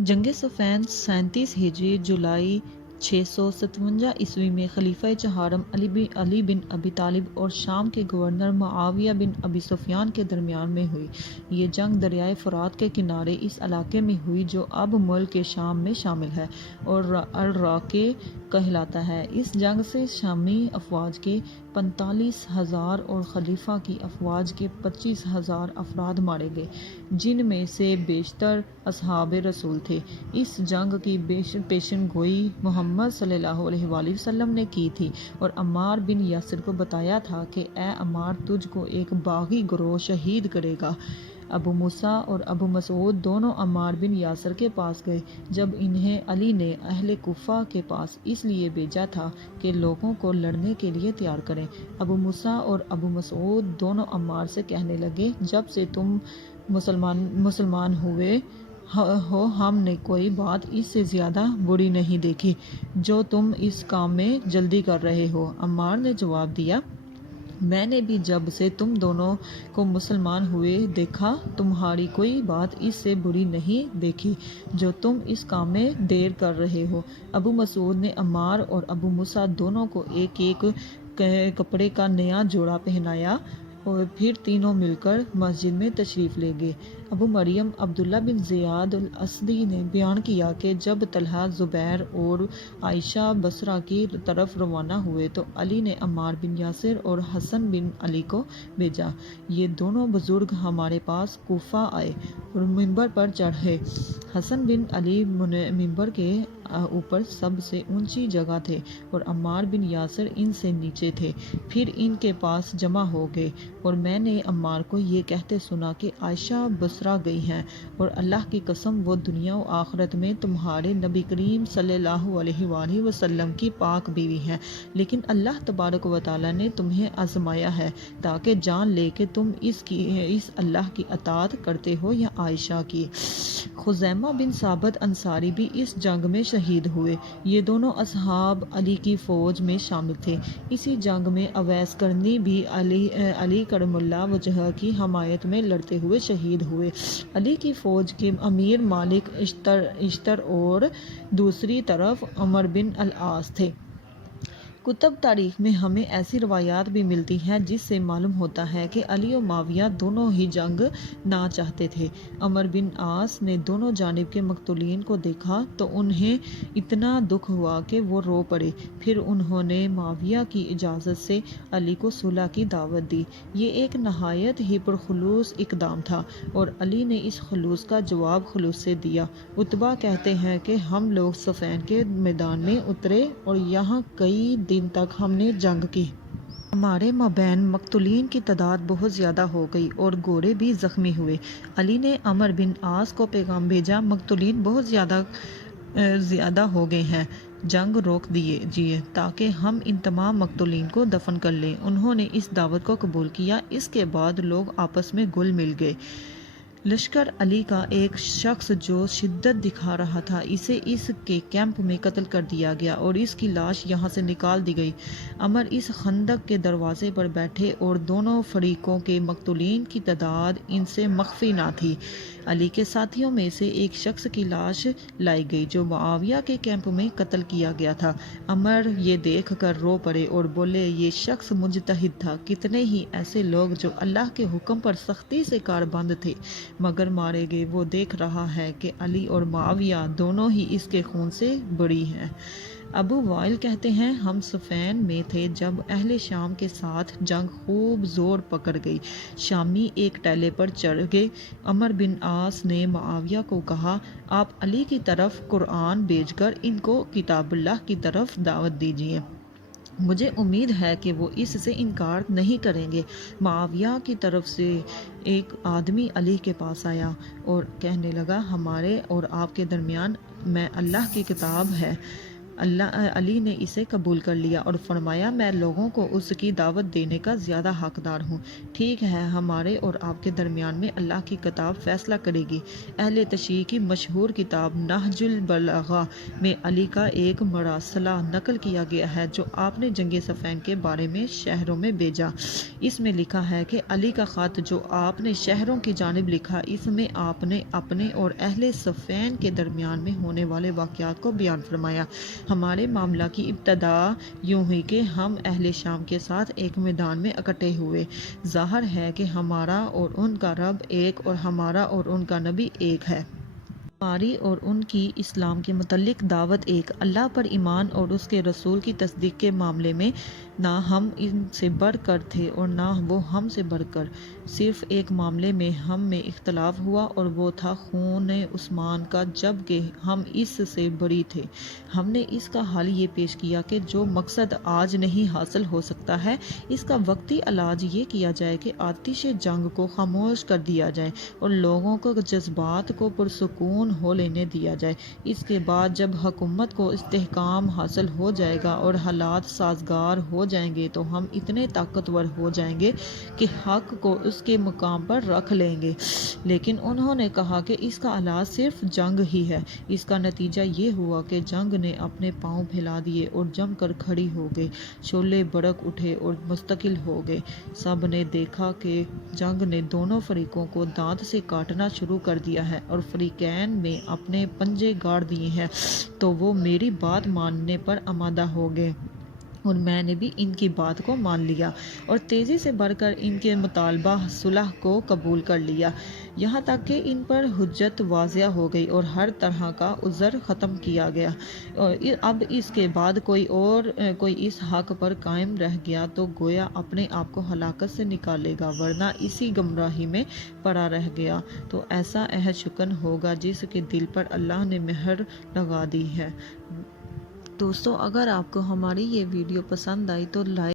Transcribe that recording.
जंग सफ़ैन 37 हिजरी जुलाई 657 ईस्वी में खलीफा चहारम अली बिन अबी तालिब और शाम के गवर्नर मुआविया बिन अबी सुफियान के दरमियान में हुई। ये जंग दरियाए फ़ुरात के किनारे इस इलाके में हुई जो अब मुल्क के शाम में शामिल है और अल राके कहलाता है। इस जंग से शामी अफवाज के 45,000 और खलीफा की अफवाज के 25,000 अफराद मारे गए, जिनमें से बेशतर असहाब रसूल थे। इस जंग की पेशन गोई मोहम्मद सल्लल्लाहु अलैहि वसल्लम ने की थी और अम्मार बिन यासिर को बताया था कि ए अम्मार, तुझको एक बागी गिरोह शहीद करेगा। अबू मूसा और अबू मसूद दोनों अम्मार बिन यासिर के पास गए। जब इन्हें अली ने अहले कुफा के पास इसलिए भेजा था कि लोगों को लड़ने के लिए तैयार करें। अबू मूसा और अबू मसूद दोनों अम्मार से कहने लगे, जब से तुम मुसलमान हुए हो हमने कोई बात इससे ज़्यादा बुरी नहीं देखी जो तुम इस काम में जल्दी कर रहे हो। अम्मार ने जवाब दिया, मैंने भी जब से तुम दोनों को मुसलमान हुए देखा तुम्हारी कोई बात इससे बुरी नहीं देखी जो तुम इस काम में देर कर रहे हो। अबू मसूद ने अम्मार और अबू मूसा दोनों को एक एक कपड़े का नया जोड़ा पहनाया और फिर तीनों मिलकर मस्जिद में तशरीफ़ ले गए। अबू मरियम अब्दुल्ला बिन ज़ियाद अल असदी ने बयान किया कि जब तलहा, ज़ुबैर और आयशा बसरा की तरफ रवाना हुए तो अली ने अम्मार बिन यासिर और हसन बिन अली को भेजा। ये दोनों बुजुर्ग हमारे पास कूफा आए और मिंबर पर चढ़े। हसन बिन अली मिंबर के ऊपर सबसे ऊंची जगह थे और अम्मार बिन यासिर इनसे नीचे थे। फिर इनके पास जमा हो गए और मैंने अम्मार को ये कहते सुना कि आयशा बसरा गई हैं और अल्लाह की कसम वो दुनिया और आखिरत में तुम्हारे नबी करीम सल्लल्लाहु अलैहि वसल्लम की पाक बीवी हैं, लेकिन अल्लाह तबारक व तआला ने तुम्हें आजमाया है ताकि जान ले कि तुम इस अल्लाह की अताअत करते हो या आयशा की। खुज़ैमा बिन साबित अंसारी भी इस जंग में शहीद हुए। ये दोनों असहाब अली की फ़ौज में शामिल थे। इसी जंग में अवैस करनी भी अली करमुल्लाह वजह की हमायत में लड़ते हुए शहीद हुए। अली की फ़ौज के अमीर मालिक इश्तर और दूसरी तरफ उमर बिन अल आस थे। कुतुब तारीख में हमें ऐसी रवायात भी मिलती हैं जिससे मालूम होता है कि अली और माविया दोनों ही जंग ना चाहते थे। अमर बिन आस ने दोनों जानिब के मकतूलीन को देखा तो उन्हें इतना दुख हुआ कि वो रो पड़े। फिर उन्होंने माविया की इजाज़त से अली को सुलह की दावत दी। ये एक नहायत ही पुरखुलूस इकदाम था और अली ने इस खलूस का जवाब खलूस से दिया। उतबा कहते हैं कि हम लोग सफ़ैन के मैदान में उतरे और यहाँ कई दिन तक हमने जंग की। हमारे माबैन मकतूलीन की तादाद बहुत ज़्यादा हो गई और घोड़े भी ज़ख्मी हुए। अली ने अमर बिन आस को पैगाम भेजा, मकतूलीन बहुत ज़्यादा हो गए हैं, जंग रोक दीजिए ताकि हम इन तमाम मकतूलीन को दफन कर लें। उन्होंने इस दावत को कबूल किया। इसके बाद लोग आपस में घुल मिल गए। लश्कर अली का एक शख्स जो शिद्दत दिखा रहा था, इसे इसके कैंप में कत्ल कर दिया गया और इसकी लाश यहाँ से निकाल दी गई। अमर इस खंदक के दरवाजे पर बैठे और दोनों फरीकों के मकतूलीन की तादाद इनसे मख्फी ना थी। अली के साथियों में से एक शख्स की लाश लाई गई जो मुआविया के कैंप में कत्ल किया गया था। अमर ये देख कर रो पड़े और बोले, ये शख्स मुजतहिद था। कितने ही ऐसे लोग जो अल्लाह के हुक्म पर सख्ती से कारबंद थे मगर मारे गए। वो देख रहा है कि अली और मुआविया दोनों ही इसके खून से बरी हैं। अबू वाइल कहते हैं, हम सफ़ैन में थे जब अहले शाम के साथ जंग खूब ज़ोर पकड़ गई। शामी एक टेले पर चढ़ गए। अमर बिन आस ने मुआविया को कहा, आप अली की तरफ कुरान भेजकर इनको किताबुल्लाह की तरफ दावत दीजिए, मुझे उम्मीद है कि वो इससे इनकार नहीं करेंगे। मुआविया की तरफ से एक आदमी अली के पास आया और कहने लगा, हमारे और आपके दरमियान में अल्लाह की किताब है। علی نے اسے قبول کر لیا اور فرمایا میں لوگوں کو اس کی دعوت دینے کا زیادہ حقدار ہوں۔ ٹھیک ہے، ہمارے اور آپ کے درمیان میں اللہ کی کتاب فیصلہ کرے گی۔ اہل تشیع کی مشہور کتاب نہج البلاغہ میں علی کا ایک مراسلہ نقل کیا گیا ہے جو آپ نے جنگ صفین کے بارے میں شہروں میں بھیجا۔ اس میں لکھا ہے کہ علی کا خط جو آپ نے شہروں کی جانب لکھا، اس میں آپ نے اپنے اور اہل صفین کے درمیان میں ہونے والے واقعات کو بیان فرمایا۔ ہمارے معاملہ کی ابتدا یوں ہوئی کہ ہم اہل شام کے ساتھ ایک میدان میں اکٹھے ہوئے۔ ظاہر ہے کہ ہمارا اور ان کا رب ایک اور ہمارا اور ان کا نبی ایک ہے۔ ہماری اور ان کی اسلام کے متعلق دعوت ایک، اللہ پر ایمان اور اس کے رسول کی تصدیق کے معاملے میں نہ ہم ان سے بڑھ کر تھے اور نہ وہ ہم سے بڑھ کر۔ صرف ایک معاملے میں ہم میں اختلاف ہوا اور وہ تھا خون عثمان کا، جبکہ ہم اس سے بری تھے۔ ہم نے اس کا حل یہ پیش کیا کہ جو مقصد آج نہیں حاصل ہو سکتا ہے، اس کا وقتی علاج یہ کیا جائے کہ آتش جنگ کو خاموش کر دیا جائے اور لوگوں کو جذبات کو پرسکون ہو لینے دیا جائے۔ اس کے بعد جب حکومت کو استحکام حاصل ہو جائے گا اور حالات سازگار ہو جائیں گے تو ہم اتنے طاقتور ہو جائیں گے کہ حق کو اس کے مقام پر رکھ لیں گے۔ لیکن انہوں نے کہا کہ اس کا علاج صرف جنگ ہی ہے۔ اس کا نتیجہ یہ ہوا کہ جنگ نے اپنے پاؤں پھیلا دیے اور جم کر کھڑی ہو گئی، شعلے بھڑک اٹھے اور مستقل ہو گئے۔ سب نے دیکھا کہ جنگ نے دونوں فریقوں کو دانت سے کاٹنا شروع کر دیا ہے اور فریقین میں اپنے پنجے گاڑ دیے ہیں، تو وہ میری بات ماننے پر آمادہ ہو گئے اور میں نے بھی ان کی بات کو مان لیا اور تیزی سے بڑھ کر ان کے مطالبہ صلح کو قبول کر لیا، یہاں تک کہ ان پر حجت واضح ہو گئی اور ہر طرح کا عذر ختم کیا گیا۔ اب اس کے بعد کوئی اس حق پر قائم رہ گیا تو گویا اپنے آپ کو ہلاکت سے نکالے گا، ورنہ اسی گمراہی میں پڑا رہ گیا تو ایسا عہد شکن ہوگا جس کے دل پر اللہ نے مہر لگا دی ہے۔ دوستو، اگر آپ کو ہماری یہ ویڈیو پسند آئی تو لائک